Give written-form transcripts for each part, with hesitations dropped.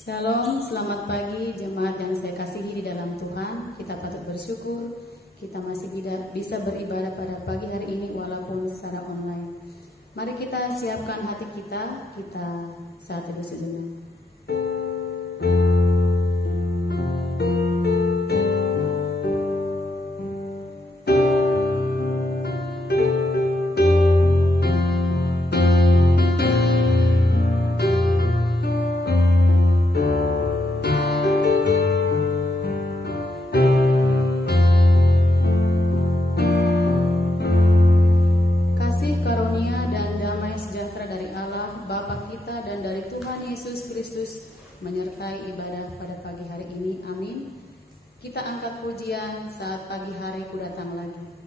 Shalom, selamat pagi jemaat yang saya kasihi di dalam Tuhan. Kita patut bersyukur kita masih bisa beribadah pada pagi hari ini walaupun secara online. Mari kita siapkan hati kita saat teduh sejenak. Menyertai ibadah pada pagi hari ini, amin. Kita angkat pujian saat pagi hari ku datang lagi.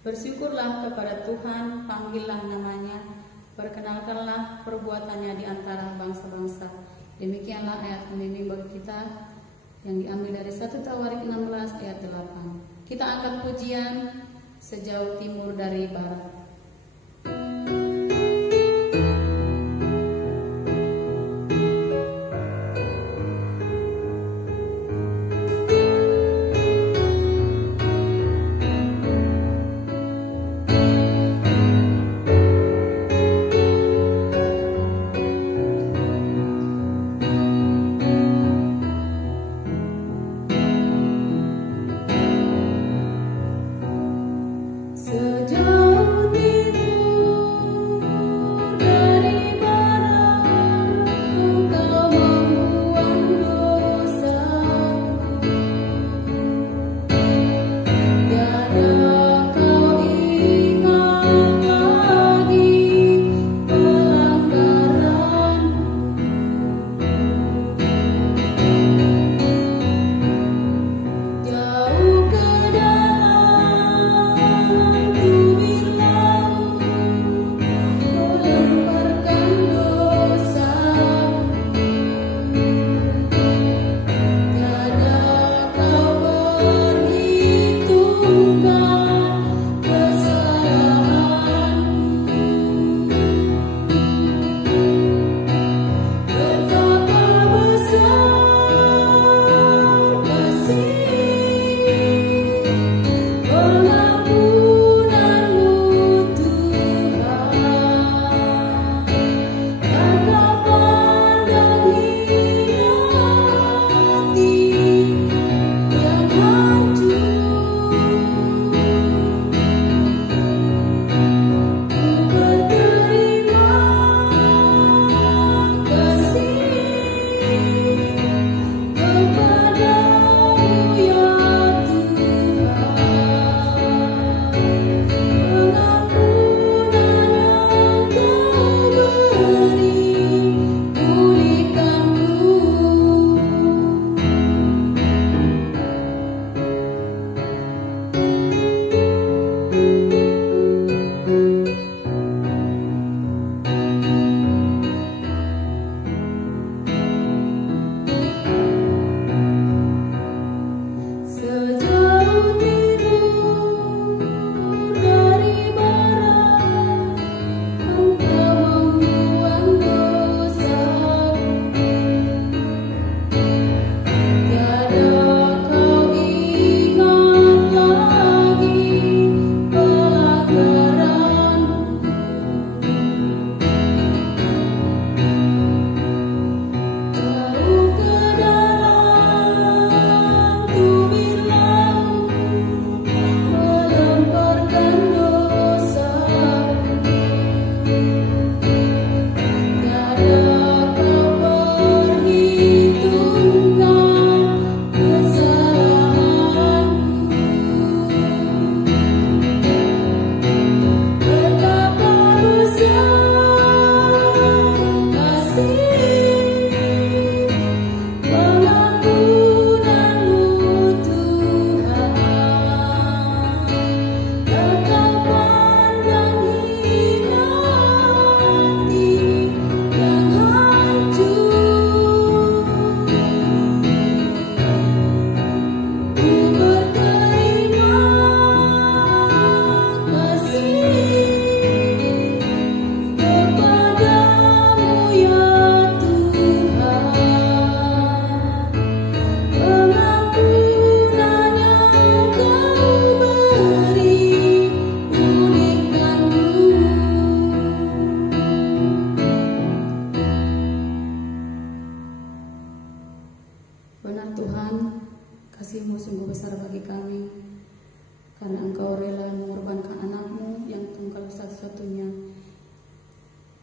Bersyukurlah kepada Tuhan, panggillah namanya, perkenalkanlah perbuatannya di antara bangsa-bangsa. Demikianlah ayat pembimbing bagi kita yang diambil dari 1 Tawarik 16 ayat 8. Kita angkat pujian sejauh timur dari barat.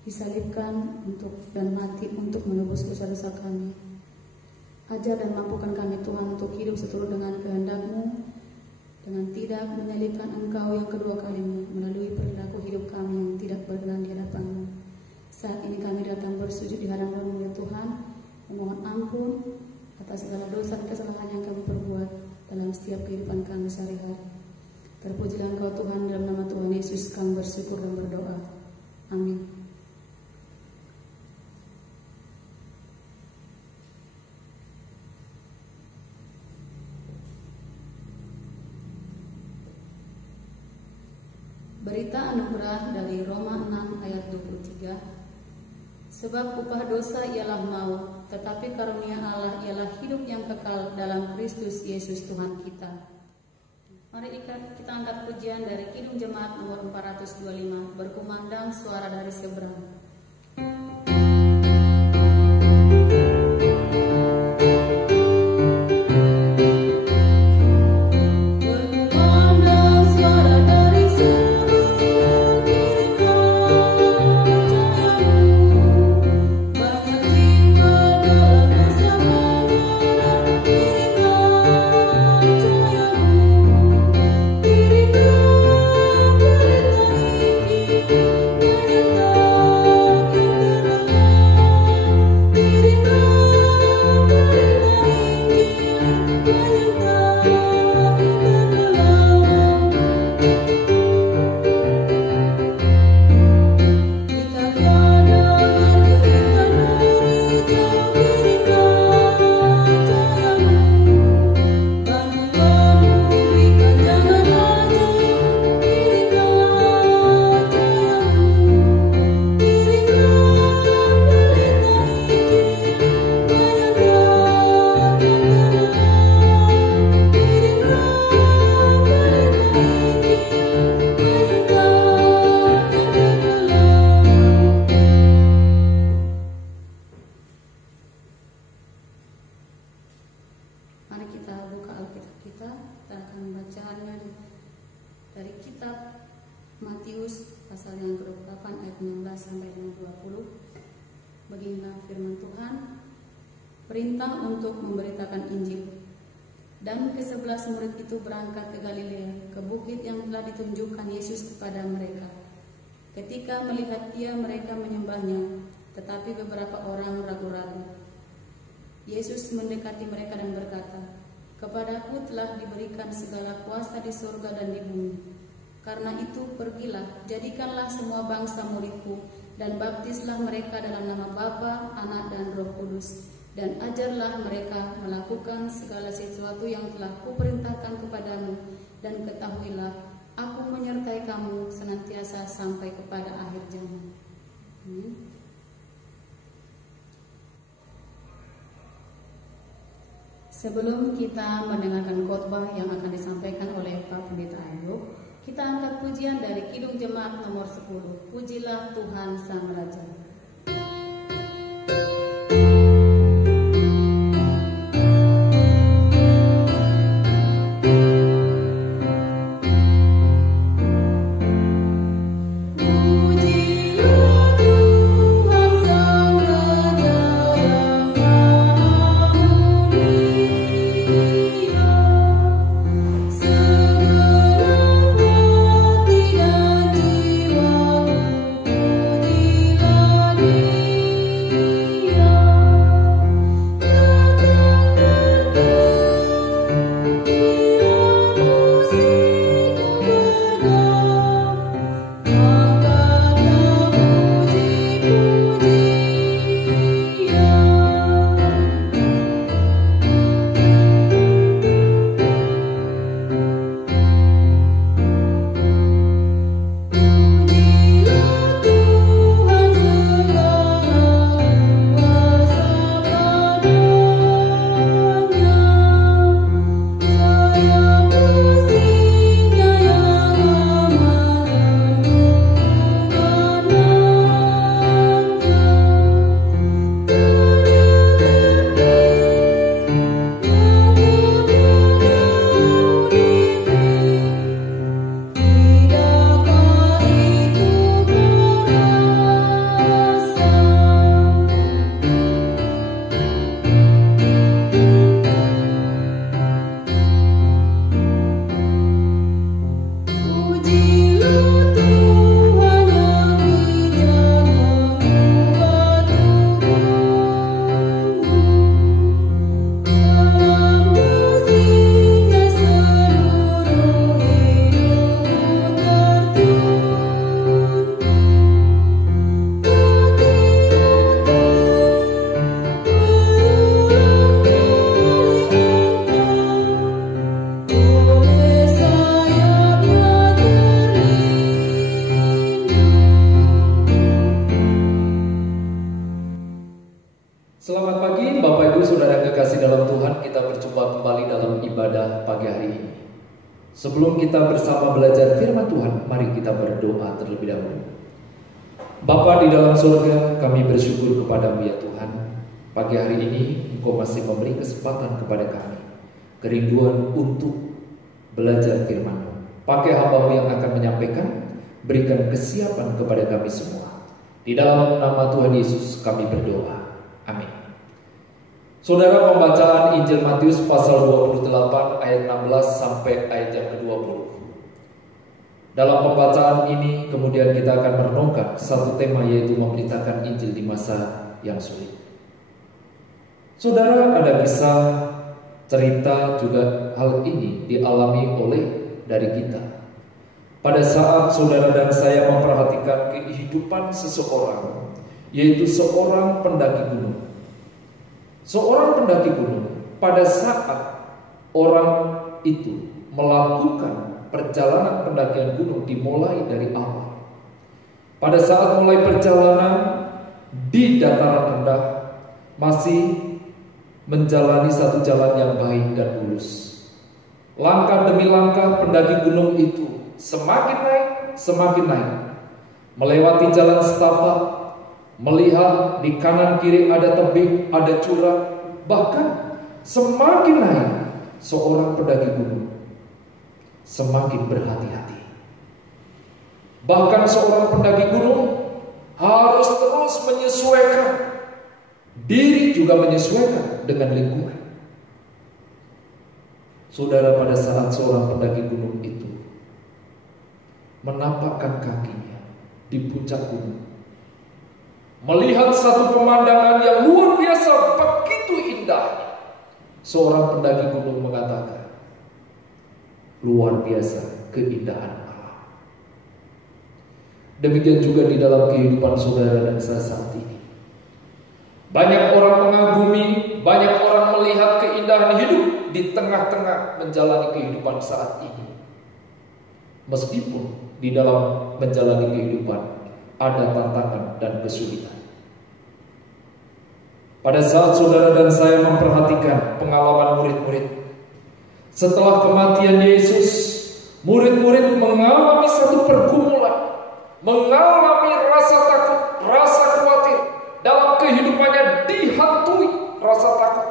disalibkan dan mati untuk menebus dosa-dosa kami. Ajar dan mampukan kami Tuhan untuk hidup seturut dengan kehendak-Mu, dengan tidak menyalibkan Engkau yang kedua kalinya melalui perilaku hidup kami yang tidak berkenan di hadapan-Mu. Saat ini kami datang bersujud di hadapan-Mu ya Tuhan, memohon ampun atas segala dosa dan kesalahan yang kami perbuat dalam setiap kehidupan kami sehari-hari. Terpujilah Engkau Tuhan, dalam nama Tuhan Yesus kami bersyukur dan berdoa. Amin. Berita anugerah dari Roma 6 ayat 23. Sebab upah dosa ialah maut, tetapi karunia Allah ialah hidup yang kekal dalam Kristus Yesus Tuhan kita. Mari kita angkat pujian dari Kidung Jemaat nomor 425, berkumandang suara dari seberang. Perintah untuk memberitakan Injil. Dan ke-11 murid itu berangkat ke Galilea, ke bukit yang telah ditunjukkan Yesus kepada mereka. Ketika melihat Dia, mereka menyembahnya, tetapi beberapa orang ragu-ragu. Yesus mendekati mereka dan berkata, "Kepadaku telah diberikan segala kuasa di surga dan di bumi. Karena itu pergilah, jadikanlah semua bangsa muridku, dan baptislah mereka dalam nama Bapa, Anak, dan Roh Kudus. Dan ajarlah mereka melakukan segala sesuatu yang telah kuperintahkan kepadamu, dan ketahuilah, aku menyertai kamu senantiasa sampai kepada akhir zaman." Sebelum kita mendengarkan khotbah yang akan disampaikan oleh Pak Pendeta Ayub, kita angkat pujian dari Kidung Jemaat nomor 10. Pujilah Tuhan Sang Raja. Sebelum kita bersama belajar firman Tuhan, mari kita berdoa terlebih dahulu. Bapa di dalam surga, kami bersyukur kepadamu ya Tuhan. Pagi hari ini Engkau masih memberi kesempatan kepada kami, kerinduan untuk belajar firman-Mu. Pakai hamba-Mu yang akan menyampaikan, berikan kesiapan kepada kami semua. Di dalam nama Tuhan Yesus kami berdoa. Amin. Saudara, pembacaan Injil Matius pasal 28 ayat 16 sampai ayat yang ke-20. Dalam pembacaan ini kemudian kita akan merenungkan satu tema, yaitu memberitakan Injil di masa yang sulit. Saudara, ada kisah cerita juga hal ini dialami oleh dari kita. Pada saat saudara dan saya memperhatikan kehidupan seseorang, yaitu seorang pendaki gunung. Seorang pendaki gunung, pada saat orang itu melakukan perjalanan pendakian gunung dimulai dari awal. Pada saat mulai perjalanan di dataran rendah, masih menjalani satu jalan yang baik dan lurus. Langkah demi langkah pendaki gunung itu semakin naik, melewati jalan setapak, melihat di kanan kiri ada tebing, ada jurang. Bahkan semakin naik, seorang pendaki gunung semakin berhati-hati. Bahkan seorang pendaki gunung harus terus menyesuaikan diri, juga menyesuaikan dengan lingkungan. Saudara, pada saat seorang pendaki gunung itu menapakkan kakinya di puncak gunung, melihat satu pemandangan yang luar biasa, begitu indah, seorang pendaki gunung mengatakan, luar biasa keindahan alam. Demikian juga di dalam kehidupan saudara dan saya saat ini. Banyak orang mengagumi, banyak orang melihat keindahan hidup di tengah-tengah menjalani kehidupan saat ini. Meskipun di dalam menjalani kehidupan ada tantangan dan kesulitan. Pada saat saudara dan saya memperhatikan pengalaman murid-murid, setelah kematian Yesus, murid-murid mengalami satu pergumulan, mengalami rasa takut, rasa khawatir. Dalam kehidupannya dihantui rasa takut.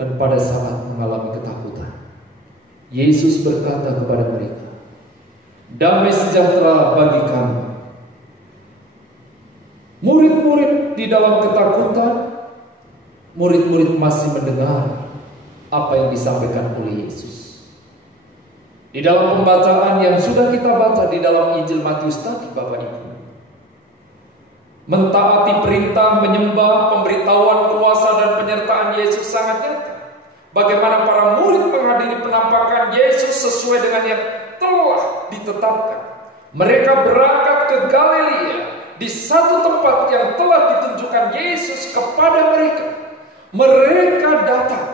Dan pada saat mengalami ketakutan, Yesus berkata kepada mereka, damai sejahtera bagi kamu. Murid-murid di dalam ketakutan, murid-murid masih mendengar apa yang disampaikan oleh Yesus. Di dalam pembacaan yang sudah kita baca di dalam Injil Matius tadi, Bapak Ibu, mentaati perintah, menyembah, pemberitahuan kuasa dan penyertaan Yesus sangat nyata. Bagaimana para murid menghadiri penampakan Yesus sesuai dengan yang telah ditetapkan. Mereka berangkat ke Galilea, di satu tempat yang telah ditunjukkan Yesus kepada mereka. Mereka datang.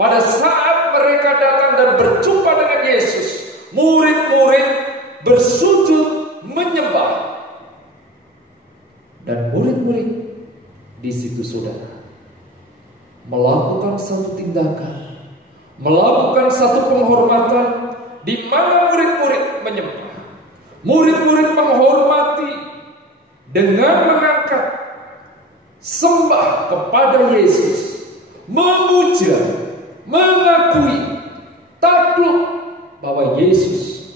Pada saat mereka datang dan berjumpa dengan Yesus, murid-murid bersujud menyembah. Dan murid-murid di situ saudara melakukan satu tindakan, melakukan satu penghormatan, di mana murid-murid menyembah. Murid-murid menghormati dengan mengangkat sembah kepada Yesus, memuja, mengakui, takluk bahwa Yesus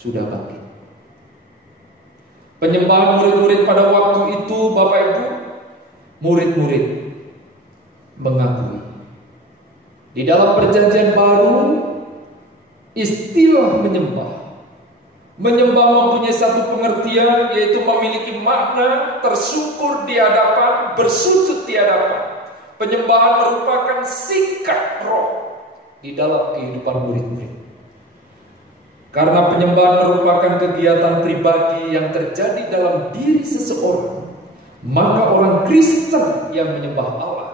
sudah bangkit. Penyembahan murid-murid pada waktu itu, Bapak Ibu, murid-murid mengakui. Di dalam perjanjian baru, istilah menyembah mempunyai satu pengertian, yaitu memiliki makna tersungkur di hadapan, bersujud di hadapan. Penyembahan merupakan sikap roh di dalam kehidupan murid-murid. Karena penyembahan merupakan kegiatan pribadi yang terjadi dalam diri seseorang, maka orang Kristen yang menyembah Allah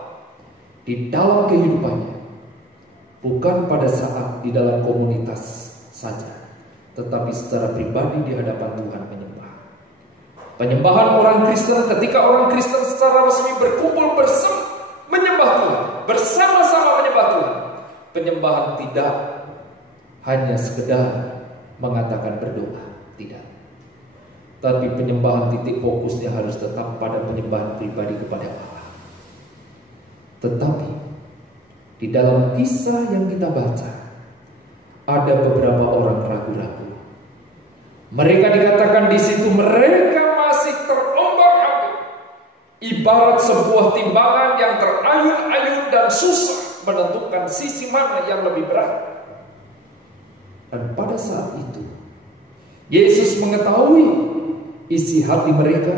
di dalam kehidupannya, bukan pada saat di dalam komunitas saja, tetapi secara pribadi di hadapan Tuhan menyembah. Penyembahan orang Kristen, ketika orang Kristen secara resmi berkumpul bersama menyembah Tuhan, bersama-sama menyembah Tuhan. Penyembahan tidak hanya sekedar mengatakan berdoa, tidak. Tapi penyembahan titik fokusnya harus tetap pada penyembahan pribadi kepada Allah. Tetapi di dalam kisah yang kita baca, ada beberapa orang ragu-ragu. Mereka dikatakan di situ mereka masih terombang-ambing, ibarat sebuah timbangan yang terayun-ayun dan susah menentukan sisi mana yang lebih berat. Dan pada saat itu Yesus mengetahui isi hati mereka,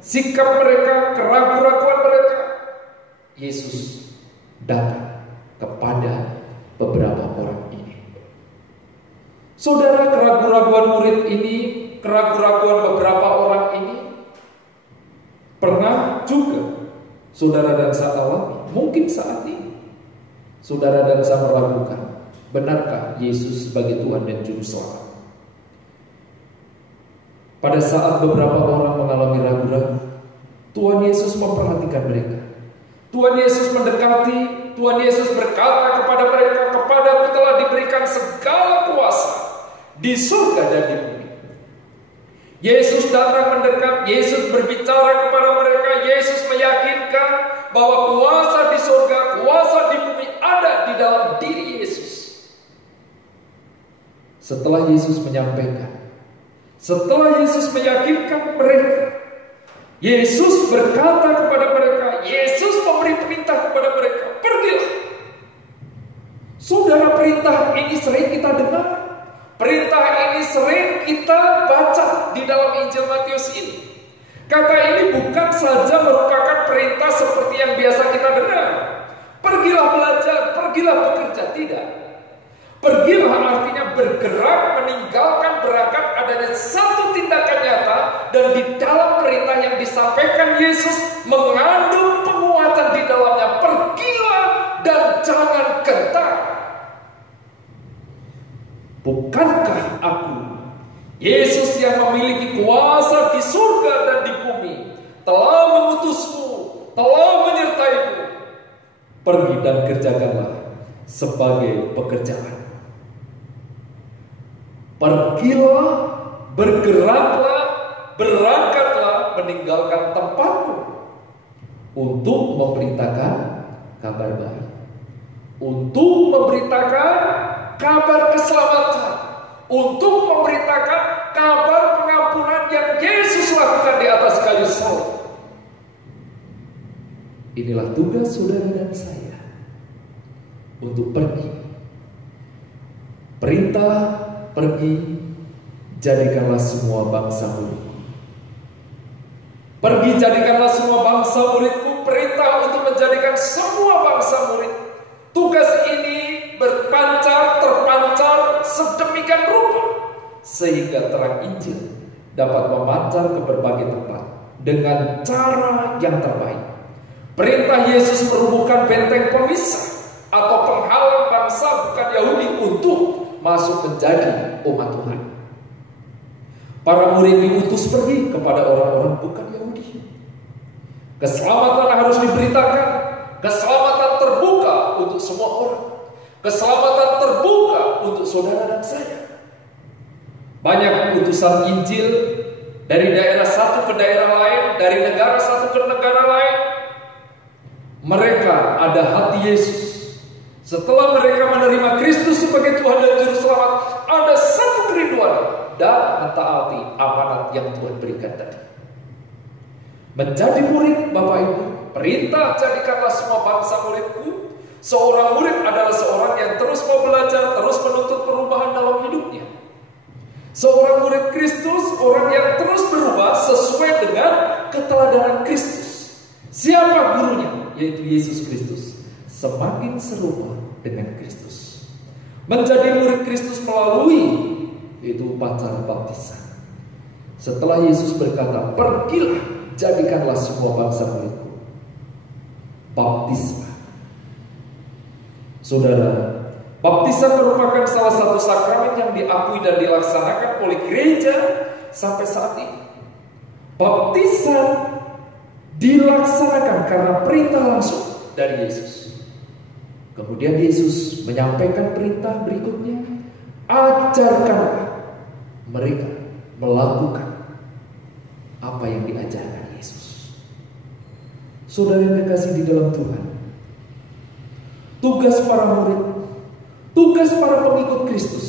sikap mereka, keraguan-raguan mereka. Yesus datang kepada beberapa orang ini. Saudara, keraguan-raguan murid ini, keraguan-raguan beberapa orang ini pernah juga saudara dan saya alami. Mungkin saat ini saudara dan saya meragukan, benarkah Yesus sebagai Tuhan dan Juru Selamat? Pada saat beberapa orang mengalami ragu-ragu, Tuhan Yesus memperhatikan mereka. Tuhan Yesus mendekati, Tuhan Yesus berkata kepada mereka, "Kepadaku telah diberikan segala kuasa di surga dan di bumi." Yesus datang mendekat, Yesus berbicara kepada mereka, Yesus meyakinkan bahwa kuasa di surga, kuasa di bumi ada di dalam diri Yesus. Setelah Yesus menyampaikan, setelah Yesus meyakinkan mereka, Yesus berkata kepada mereka, Yesus memberi perintah kepada mereka, "Pergilah." Saudara, perintah ini sering kita dengar. Perintah ini sering kita baca di dalam Injil Matius ini. Kata ini bukan saja merupakan perintah seperti yang biasa kita dengar. Pergilah belajar, pergilah bekerja, tidak. Pergilah artinya bergerak, meninggalkan, berangkat, adanya satu tindakan nyata. Dan di dalam perintah yang disampaikan Yesus mengandung penguatan di dalamnya. Pergilah dan jangan gentar. Bukankah aku, Yesus yang memiliki kuasa di surga dan di bumi, telah mengutusmu, telah menyertaimu? Pergi dan kerjakanlah sebagai pekerjaan. Pergilah, bergeraklah, berangkatlah, meninggalkan tempatmu untuk memberitakan kabar baik, untuk memberitakan kabar keselamatan, untuk memberitakan kabar pengampunan yang Yesus lakukan di atas kayu salib. Inilah tugas saudara dan saya untuk pergi. Perintah pergi, jadikanlah semua bangsa muridku. Pergi, jadikanlah semua bangsa muridku. Perintah untuk menjadikan semua bangsa murid. Tugas ini terpancar sedemikian rupa sehingga terang Injil dapat memancar ke berbagai tempat dengan cara yang terbaik. Perintah Yesus merubuhkan benteng pemisah atau penghalang bangsa bukan Yahudi untuk masuk menjadi umat Tuhan. Para murid diutus pergi kepada orang-orang bukan Yahudi. Keselamatan harus diberitakan. Keselamatan terbuka untuk semua orang. Keselamatan terbuka untuk saudara dan saya. Banyak utusan Injil dari daerah satu ke daerah lain, dari negara satu ke negara lain. Mereka ada hati Yesus. Setelah mereka menerima Kristus sebagai Tuhan dan Juru Selamat, ada satu kerinduan dan mentaati amanat yang Tuhan berikan tadi. Menjadi murid, Bapak Ibu, perintah jadikanlah semua bangsa muridku. Seorang murid adalah seorang yang terus mau belajar, terus menuntut perubahan dalam hidupnya. Seorang murid Kristus, orang yang terus berubah sesuai dengan keteladanan Kristus. Siapa gurunya? Yaitu Yesus Kristus. Semakin serupa dengan Kristus. Menjadi murid Kristus melalui yaitu upacara baptisan. Setelah Yesus berkata, "Pergilah, jadikanlah semua bangsa muridku." Baptislah. Saudara, baptisan merupakan salah satu sakramen yang diakui dan dilaksanakan oleh gereja sampai saat ini. Baptisan dilaksanakan karena perintah langsung dari Yesus. Kemudian Yesus menyampaikan perintah berikutnya, ajarkanlah mereka melakukan apa yang diajarkan Yesus. Saudara yang dikasihi di dalam Tuhan, tugas para murid, tugas para pengikut Kristus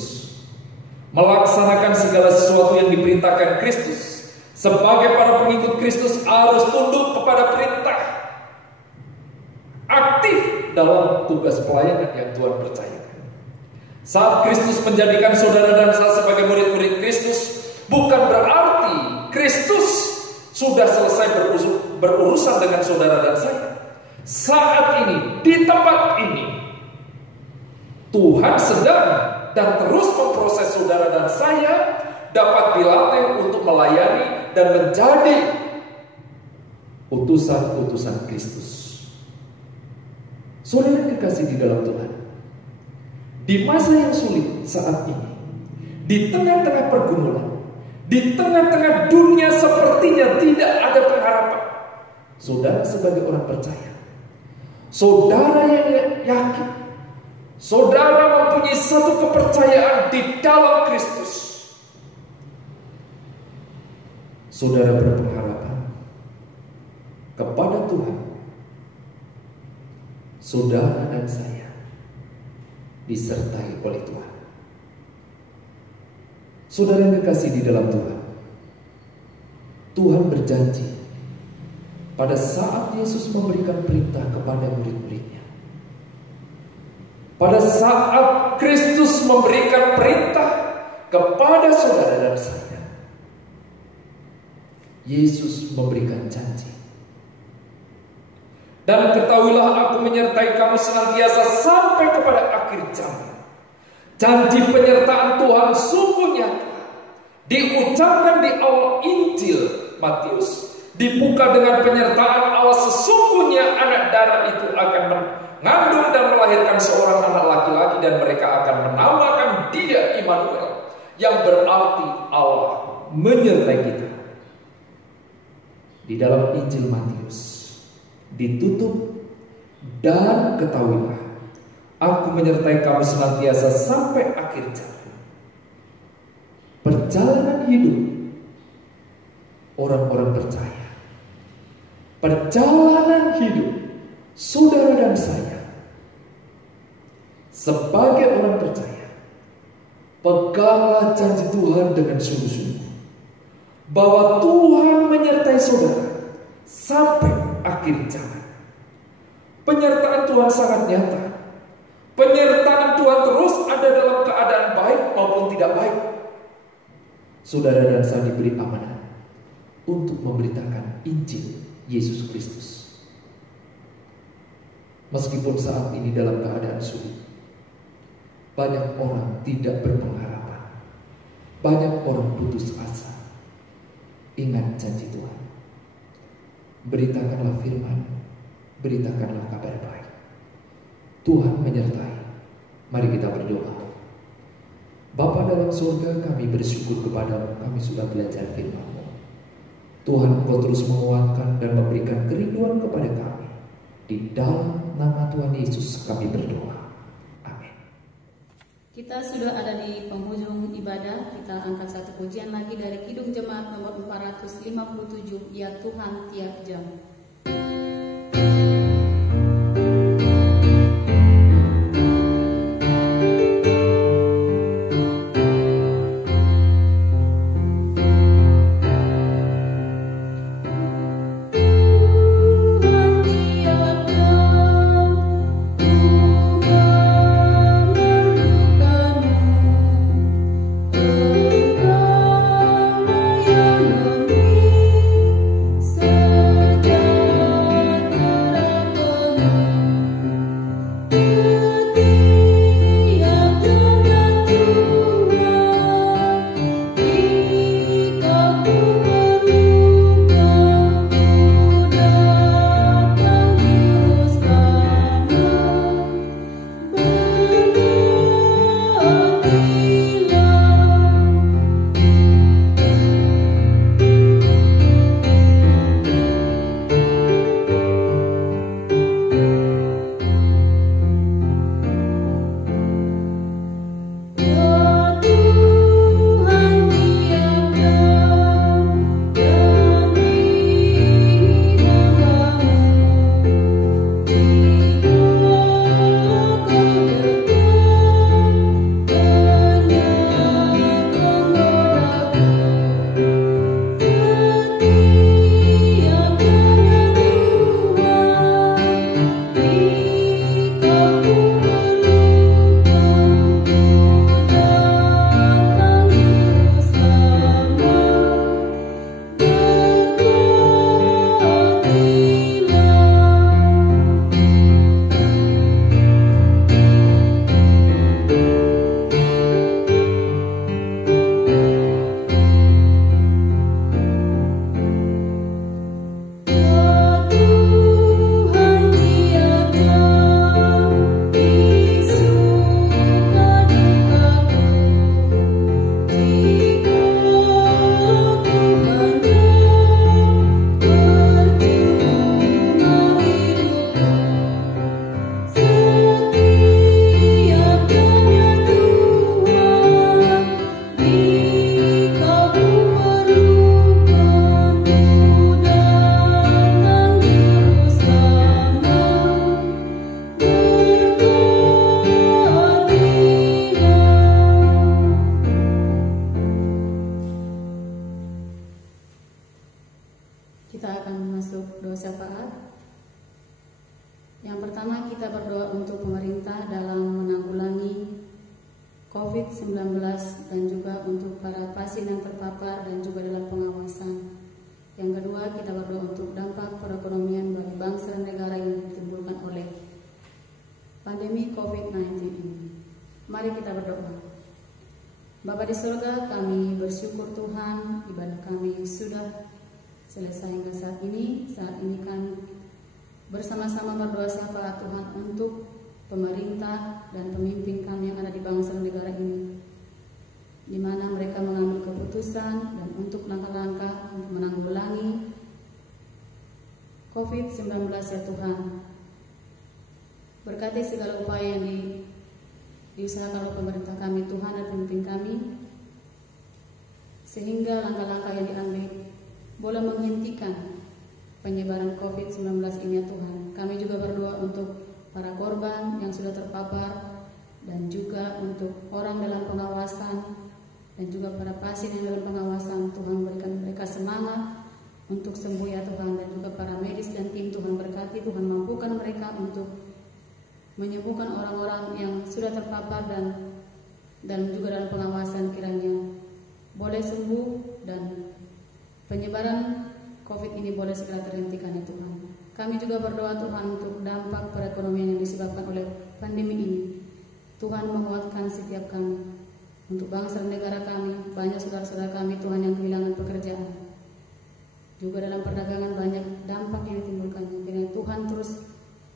melaksanakan segala sesuatu yang diperintahkan Kristus. Sebagai para pengikut Kristus harus tunduk kepada perintah, aktif dalam tugas pelayanan yang Tuhan percayakan. Saat Kristus menjadikan saudara dan saya sebagai murid-murid Kristus, bukan berarti Kristus sudah selesai berurusan dengan saudara dan saya. Saat ini, di tempat ini, Tuhan sedang dan terus memproses saudara dan saya dapat dilatih untuk melayani dan menjadi utusan-utusan Kristus. Saudara yang dikasihi di dalam Tuhan, di masa yang sulit saat ini, di tengah-tengah pergumulan, di tengah-tengah dunia sepertinya tidak ada pengharapan, saudara sebagai orang percaya, saudara yang yakin, saudara mempunyai satu kepercayaan di dalam Kristus, saudara berpengharapan kepada Tuhan. Saudara dan saya disertai oleh Tuhan. Saudara yang dikasihi di dalam Tuhan, Tuhan berjanji pada saat Yesus memberikan perintah kepada murid-muridnya, pada saat Kristus memberikan perintah kepada saudara dan saya, Yesus memberikan janji. Dan ketahuilah, aku menyertai kamu senantiasa sampai kepada akhir zaman. Janji penyertaan Tuhan sungguh nyata, diucapkan di awal Injil Matius, dibuka dengan penyertaan Allah. Sesungguhnya anak darah itu akan mengandung dan melahirkan seorang anak laki-laki, dan mereka akan menamakan dia Immanuel, yang berarti Allah menyertai kita. Di dalam Injil Matius ditutup, dan ketahuilah, aku menyertai kamu senantiasa sampai akhir zaman. Perjalanan hidup orang-orang percaya, perjalanan hidup saudara dan saya sebagai orang percaya, peganglah janji Tuhan dengan sungguh-sungguh, bahwa Tuhan menyertai saudara sampai akhir zaman. Penyertaan Tuhan sangat nyata. Penyertaan Tuhan terus ada dalam keadaan baik maupun tidak baik. Saudara dan saya diberi amanah untuk memberitakan Injil Yesus Kristus. Meskipun saat ini dalam keadaan sulit, banyak orang tidak berpengharapan, banyak orang putus asa. Ingat janji Tuhan. Beritakanlah firman, beritakanlah kabar baik. Tuhan menyertai. Mari kita berdoa. Bapa dalam surga, kami bersyukur kepadamu, kami sudah belajar firman-Mu. Tuhan, Engkau terus menguatkan dan memberikan kerinduan kepada kami. Di dalam nama Tuhan Yesus kami berdoa. Amin. Kita sudah ada di penghujung ibadah. Kita angkat satu pujian lagi dari Kidung Jemaat nomor 457, Ya Tuhan Tiap Jam. Sejak kita akan masuk doa syafaat. Yang pertama, kita berdoa untuk pemerintah dalam menanggulangi COVID-19 dan juga untuk para pasien yang terpapar dan juga dalam pengawasan. Yang kedua, kita berdoa untuk dampak perekonomian bagi bangsa dan negara yang ditimbulkan oleh pandemi COVID-19 ini. Mari kita berdoa. Bapa di surga, kami bersyukur Tuhan, ibadah kami sudah selesai hingga saat ini. Saat ini kami bersama-sama berdoa syafaat Tuhan untuk pemerintah dan pemimpin kami yang ada di bangsa dan negara ini, di mana mereka mengambil keputusan dan untuk langkah-langkah untuk menanggulangi COVID-19 ya Tuhan. Berkati segala upaya yang diusahakan oleh pemerintah kami Tuhan dan pemimpin kami, sehingga langkah-langkah yang diambil boleh menghentikan penyebaran COVID-19 ini ya Tuhan. Kami juga berdoa untuk para korban yang sudah terpapar dan juga untuk orang dalam pengawasan dan juga para pasien yang dalam pengawasan. Tuhan berikan mereka semangat untuk sembuh ya Tuhan, dan juga para medis dan tim Tuhan berkati, Tuhan mampukan mereka untuk menyembuhkan orang-orang yang sudah terpapar dan juga dalam pengawasan, kiranya boleh sembuh dan penyebaran COVID ini boleh segera terhentikan ya Tuhan. Kami juga berdoa Tuhan untuk dampak perekonomian yang disebabkan oleh pandemi ini. Tuhan menguatkan setiap kami. Untuk bangsa dan negara kami, banyak saudara-saudara kami Tuhan yang kehilangan pekerjaan. Juga dalam perdagangan banyak dampak yang ditimbulkannya. Kiranya Tuhan terus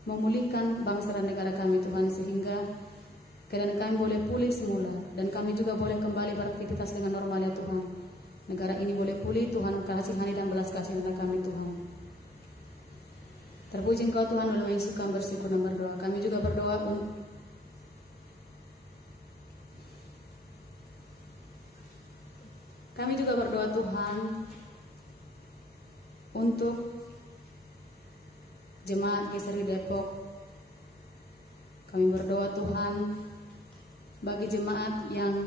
memulihkan bangsa dan negara kami Tuhan, sehingga keadaan kami boleh pulih semula dan kami juga boleh kembali beraktivitas dengan normal ya Tuhan. Negara ini boleh pulih, Tuhan kasihani dan belas kasihan kami Tuhan. Terpuji Engkau Tuhan, dalam Yesus kami bersyukur dan berdoa. Kami juga berdoa Tuhan untuk Jemaat GSRI Depok. Kami berdoa Tuhan bagi jemaat yang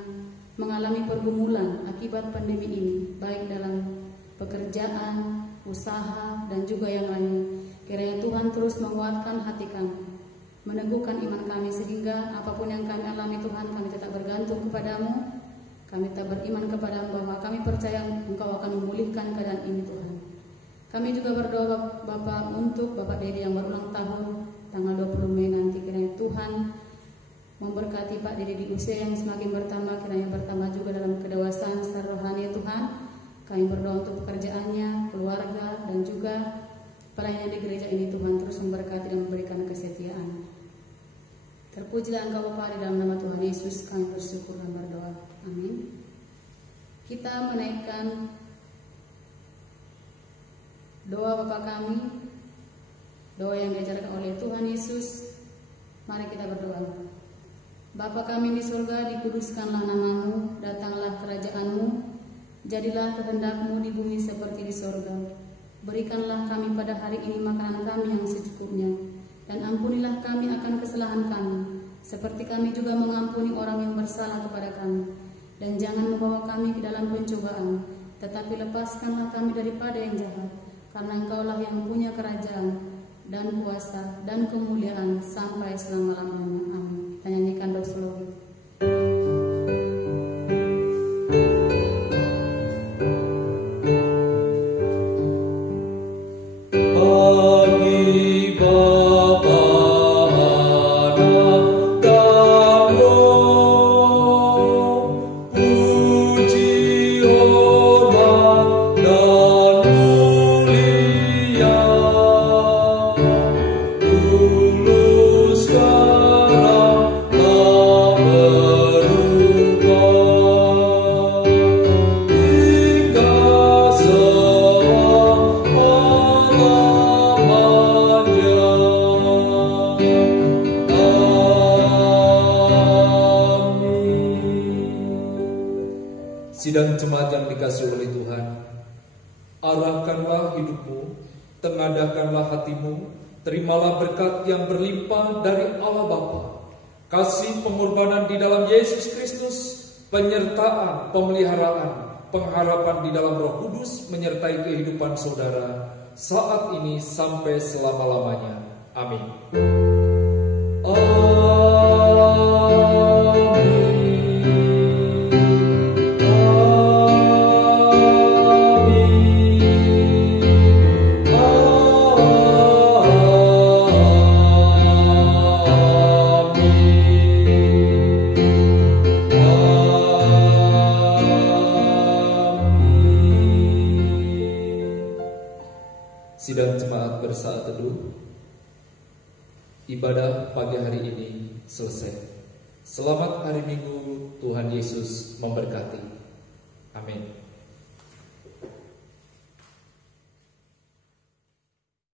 mengalami pergumulan akibat pandemi ini, baik dalam pekerjaan, usaha, dan juga yang lainnya. Kiranya Tuhan terus menguatkan hati kami, meneguhkan iman kami, sehingga apapun yang kami alami Tuhan, kami tetap bergantung kepadamu. Kami tetap beriman kepadamu bahwa kami percaya Engkau akan memulihkan keadaan ini Tuhan. Kami juga berdoa Bapak untuk Bapak Dedi yang berulang tahun tanggal 20 Mei nanti. Kiranya Tuhan memberkati Pak Dedi di usia yang semakin bertambah, kiranya bertambah juga dalam kedewasaan secara rohani Tuhan. Kami berdoa untuk pekerjaannya, keluarga, dan juga pelayanan di gereja ini. Tuhan terus memberkati dan memberikan kesetiaan. Terpujilah Engkau Bapa, di dalam nama Tuhan Yesus kami bersyukur dan berdoa. Amin. Kita menaikkan doa Bapa kami, doa yang diajarkan oleh Tuhan Yesus. Mari kita berdoa. Bapa kami di surga, dikuduskanlah namamu, datanglah kerajaanmu, jadilah kehendak-Mu di bumi seperti di surga. Berikanlah kami pada hari ini makanan kami yang secukupnya, dan ampunilah kami akan kesalahan kami, seperti kami juga mengampuni orang yang bersalah kepada kami. Dan jangan membawa kami ke dalam pencobaan, tetapi lepaskanlah kami daripada yang jahat, karena Engkaulah yang punya kerajaan dan kuasa dan kemuliaan sampai selama-lamanya. Amin. Kita nyanyikan doa slogan. Sidang jemaat yang dikasihi oleh Tuhan, arahkanlah hidupmu, tengadahkanlah hatimu, terimalah berkat yang berlimpah dari Allah Bapa, kasih pengorbanan di dalam Yesus Kristus, penyertaan, pemeliharaan, pengharapan di dalam Roh Kudus menyertai kehidupan saudara saat ini sampai selama-lamanya. Amin. Sidang jemaat bersaat teduh, ibadah pagi hari ini selesai. Selamat hari Minggu, Tuhan Yesus memberkati. Amin.